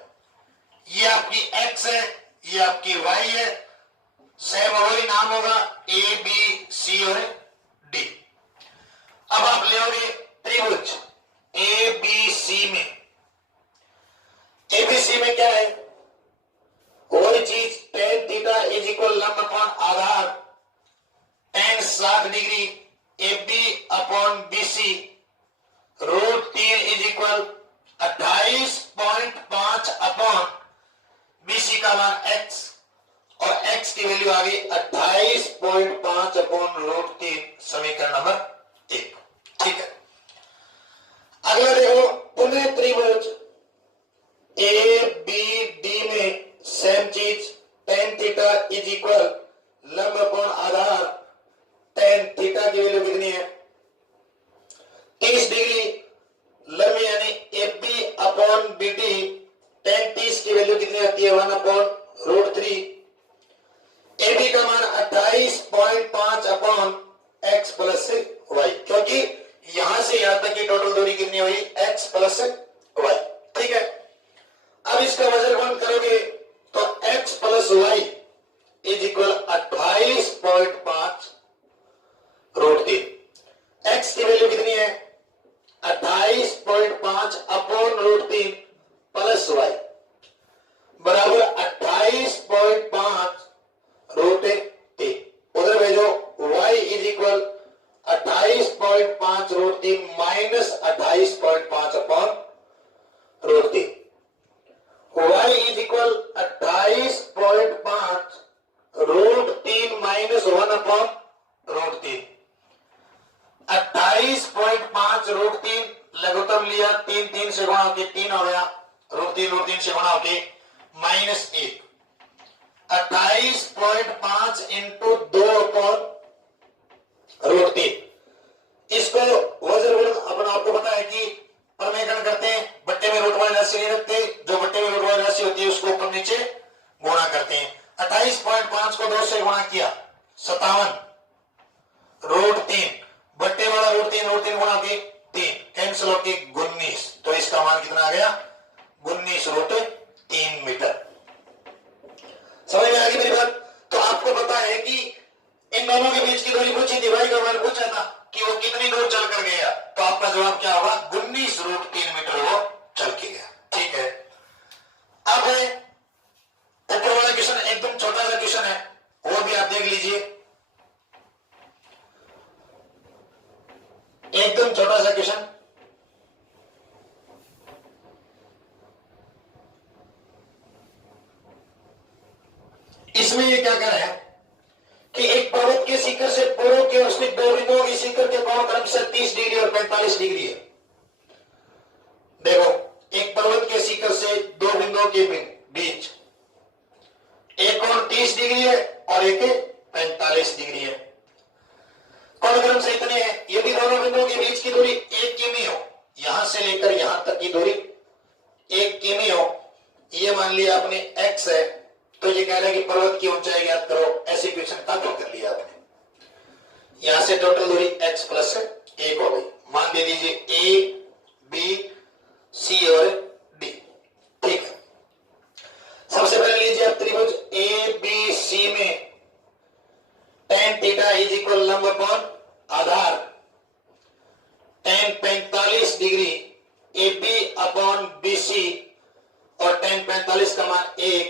ये आपकी x है, ये आपकी y है, सेम वही नाम होगा A B C और D। अब आप लेओगे त्रिभुज ABC में, ABC में क्या है? वही चीज tan थीटा इज इक्वल लंब upon Aadhaar tan 60 degree AB upon BC √3 is equal 28.5 upon BC का मान x, और x की वैल्यू आ गई 28.5 अपॉन √3, समीकरण नंबर 1। ठीक है, अगला देखो, पुनः त्रिभुज ABD में सेम चीज, tan थीटा इज इक्वल लंब अपॉन आधार tan थीटा की वैल्यू कितनी है? 30 डिग्री, लंब यानी AB अपॉन BD, tan 30 की वैल्यू कितनी आती है? 1 अपॉन √3। AB का मान 28.5 अपॉन x प्लस y, क्योंकि यहां से यहां तक की टोटल दूरी कितनी हुई? x plus y। ठीक है, अब इसका वज्रगुणन करोगे तो x plus y is equal 28.5 √3। x की वैल्यू कितनी है? 28.5 अपॉन √3 प्लस y बराबर 28.5 √3। उधर भेजो, y is equal 28.5 √3 minus 28.5 upon √3। y is equal 28.5 √3 minus 1 upon √3। 28.5 √3 लघुत्तम लिया, 3 3 से गुणा होके 3 हो गया, √3 से गुणा होके -1। 28.5 इंटू 2 अपॉन √3। इसको वज्रगुणन अपना आपको पता है कि परमेकरण करते हैं, बट्टे में रूट वाली राशि नहीं रखते, जो बट्टे में रूट वाली राशि होती है उसको ऊपर नीचे गुणा करते हैं। गुणा किया 57 √3 बट्टे वाला √3 गुणा के 3 कैंसिल होके 19, तो इसका मान कितना आ गया 19√3 मीटर। समझ में आ गई मेरी बात? तो आपको पता है कि इन दोनों के बीच की दूरी पूछी थी, भाई का मान पूछा था कि वो कितनी दूर चल कर गया, तो आपका जवाब क्या होगा 19√3 मीटर वो चल के गया। ठीक है, अब ऊपर वाला क्वेश्चन एकदम छोटा सा क्वेश्चन है, वो भी आप देख लीजिए, एकदम छोटा सा क्वेश्चन। इसमें ये क्या कर रहा है कि एक पर्वत के शिखर से पूर्व के स्थित दो बिंदुओं की शिखर के कोण क्रमशः 30 डिग्री और 45 डिग्री है। देखो, एक पर्वत के शिखर से दो बिंदुओं के बीच एक कोण 30 डिग्री है और एक 45 डिग्री है। कोण क्रम से इतने हैं, यदि दोनों बिंदुओं के बीच की दूरी 1 किमी हो, यहां से लेकर यहां तक की दूरी 1 किमी हो, ये मान लिया आपने x है, तो ये कह रहा है कि पर्वत की ऊंचाई ज्ञात करो। ऐसे क्वेश्चन कॉपी कर लिया आपने। यहां से टोटल दूरी x प्लस 1 हो गई। मान दे दीजिए a, b, c और d। ठीक है, सबसे पहले लीजिए आप त्रिभुज a b c में tan थीटा इज इक्वल लंब अपॉन आधार tan 45 degree ab upon bc और tan 45 का मान 1,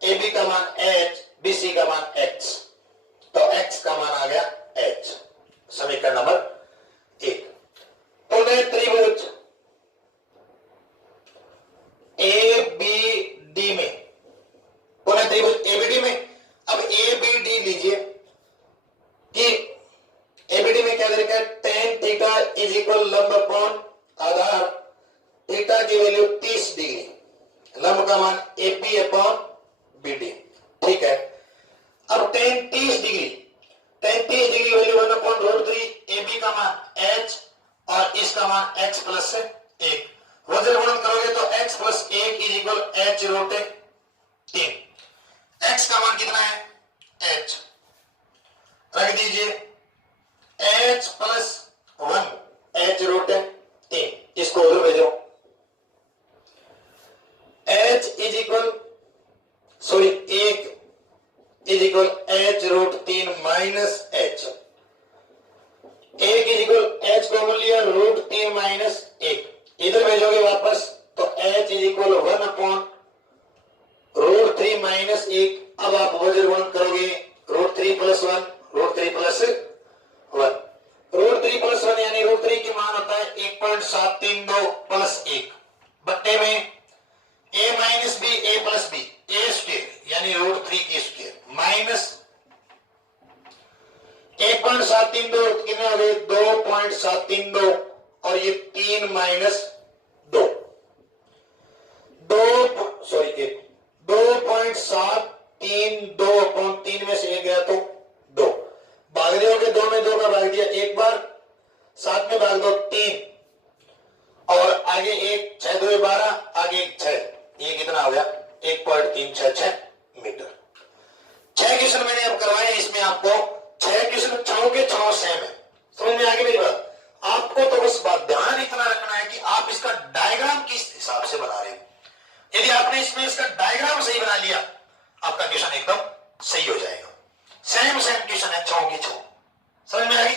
AB का मान h, BC का मान x, तो x का मान आ गया h। समीकरण नंबर 1। पुनः त्रिभुज ABD में, पुनः त्रिभुज ABD में, अब ABD लीजिए कि ABD में क्या देखा है, tan थीटा इज इक्वल लंब अपॉन आधार थीटा की वैल्यू 30 डिग्री, लंब का मान AB अपॉन BD। ठीक है, अब tan 30 degree value 1 upon √3, AB का मान h और इसका मान x प्लस 1, वज्र गुणन करोगे तो x plus 1 is equal h √3। x का मान कितना है h, रख दीजिए h प्लस 1 h √3, इसको उधर भेजो, h is equal sorry 1 is equal h √3 minus h, 1 is equal h को बोल लिया √3 माइनस 1, इधर भेजोगे वापस तो h is equal 1 upon √3 minus 1। अब आप वज्र गुणन करोगे √3 प्लस 1, √3 प्लस 1, √3 प्लस 1 यानी √3 की मान होता है 1.732 प्लस 1 बट्टे में a minus B a plus B a square यानी √3 की स्क्वायर माइनस 1.732 कितने हो गए 2.732 और ये 3 माइनस 2 2.732 अपॉन 3 में से 1 गया तो 2, भाग रहे हो 2 में 2 का भाग दिया एक बार, 7 में भाग दो 3 और आगे 1 6 2 12, आगे 1 6, ये कितना हो गया 1.366 मीटर। 6 क्वेश्चन मैंने अब करवाए, इसमें आपको 6 क्वेश्चन 6 के 6 सेम है। समझ में आ गई मेरी बात? आपको तो बस ध्यान इतना रखना है कि आप इसका डायग्राम किस हिसाब से बना रहे हो। यदि आपने इसमें इसका डायग्राम सही बना लिया, आपका क्वेश्चन एकदम सही हो जाएगा। सेम क्वेश्चन है 6 की 6। समझ में आ गई?